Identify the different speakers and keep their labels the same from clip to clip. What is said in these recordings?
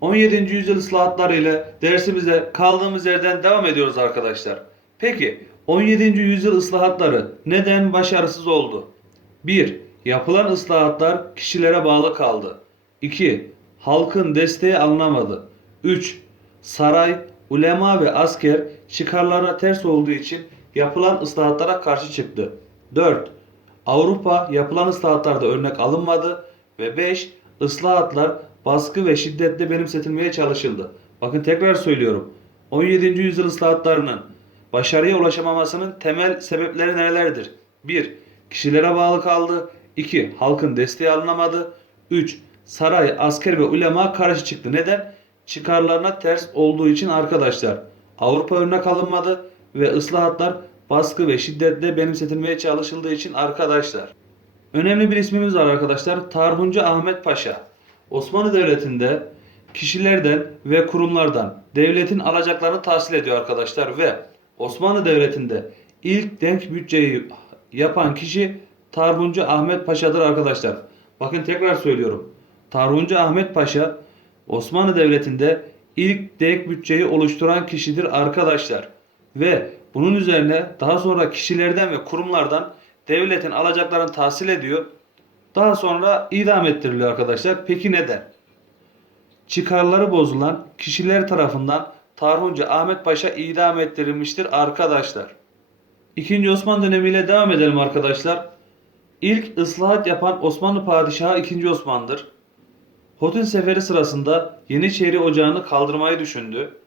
Speaker 1: 17. yüzyıl ıslahatları ile dersimize kaldığımız yerden devam ediyoruz arkadaşlar. Peki 17. yüzyıl ıslahatları neden başarısız oldu? 1. Yapılan ıslahatlar kişilere bağlı kaldı. 2. Halkın desteği alınamadı. 3. Saray, ulema ve asker çıkarlarına ters olduğu için yapılan ıslahatlara karşı çıktı. 4. Avrupa yapılan ıslahatlarda örnek alınmadı ve 5. ıslahatlar baskı ve şiddetle benimsetilmeye çalışıldı. Bakın tekrar söylüyorum. 17. yüzyıl ıslahatlarının başarıya ulaşamamasının temel sebepleri nelerdir? 1. Kişilere bağlı kaldı. 2. Halkın desteği alınamadı. 3. Saray, asker ve ulema karşı çıktı. Neden? Çıkarlarına ters olduğu için arkadaşlar. Avrupa örnek alınmadı ve ıslahatlar baskı ve şiddetle benimsetilmeye çalışıldığı için arkadaşlar. Önemli bir ismimiz var arkadaşlar. Tarhuncu Ahmet Paşa. Osmanlı Devleti'nde kişilerden ve kurumlardan devletin alacaklarını tahsil ediyor arkadaşlar ve Osmanlı Devleti'nde ilk denk bütçeyi yapan kişi Tarhuncu Ahmet Paşa'dır arkadaşlar. Bakın tekrar söylüyorum. Tarhuncu Ahmet Paşa Osmanlı Devleti'nde ilk denk bütçeyi oluşturan kişidir arkadaşlar. Ve bunun üzerine daha sonra kişilerden ve kurumlardan devletin alacaklarını tahsil ediyor. Daha sonra idam ettiriliyor arkadaşlar. Peki neden? Çıkarları bozulan kişiler tarafından Tarhuncu Ahmet Paşa idam ettirilmiştir arkadaşlar. İkinci Osmanlı dönemiyle devam edelim arkadaşlar. İlk ıslahat yapan Osmanlı Padişahı 2. Osman'dır. Hotin Seferi sırasında Yeniçeri Ocağı'nı kaldırmayı düşündü.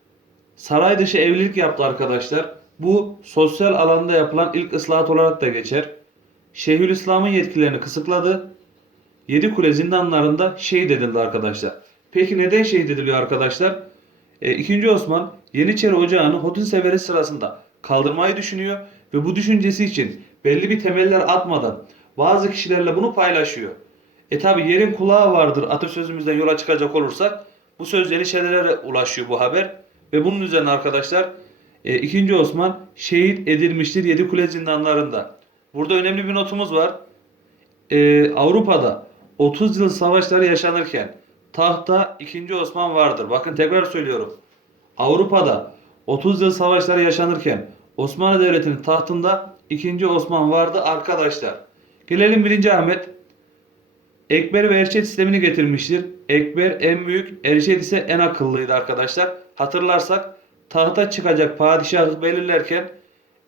Speaker 1: Saray dışı evlilik yaptı arkadaşlar. Bu sosyal alanda yapılan ilk ıslahat olarak da geçer. Şeyhülislam'ın yetkilerini kısıtladı. Yedikule zindanlarında şehit edildi arkadaşlar. Peki neden şehit ediliyor arkadaşlar? E, 2. Osman Yeniçeri Ocağı'nı Hotin Seferi sırasında kaldırmayı düşünüyor ve bu düşüncesi için belli bir temeller atmadan bazı kişilerle bunu paylaşıyor. E tabi yerin kulağı vardır atasözümüzden yola çıkacak olursak bu söz Yeniçerilere ulaşıyor bu haber ve bunun üzerine arkadaşlar e, 2. Osman şehit edilmiştir Yedikule zindanlarında. Burada önemli bir notumuz var. E, Avrupa'da 30 yıl savaşları yaşanırken tahta 2. Osman vardır. Bakın tekrar söylüyorum. Avrupa'da 30 yıl savaşları yaşanırken Osmanlı Devleti'nin tahtında 2. Osman vardı arkadaşlar. Gelelim 1. Ahmet. Ekber ve Erçet sistemini getirmiştir. Ekber en büyük, Erçet ise en akıllıydı arkadaşlar. Hatırlarsak tahta çıkacak padişahı belirlerken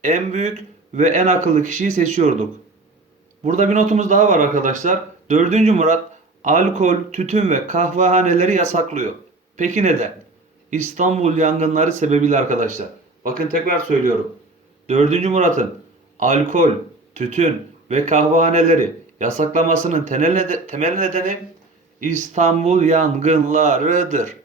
Speaker 1: en büyük ve en akıllı kişiyi seçiyorduk. Burada bir notumuz daha var arkadaşlar. 4. Murat alkol, tütün ve kahvehaneleri yasaklıyor. Peki neden? İstanbul yangınları sebebiyle arkadaşlar. Bakın tekrar söylüyorum. 4. Murat'ın alkol, tütün ve kahvehaneleri yasaklamasının temel, temel nedeni İstanbul yangınlarıdır.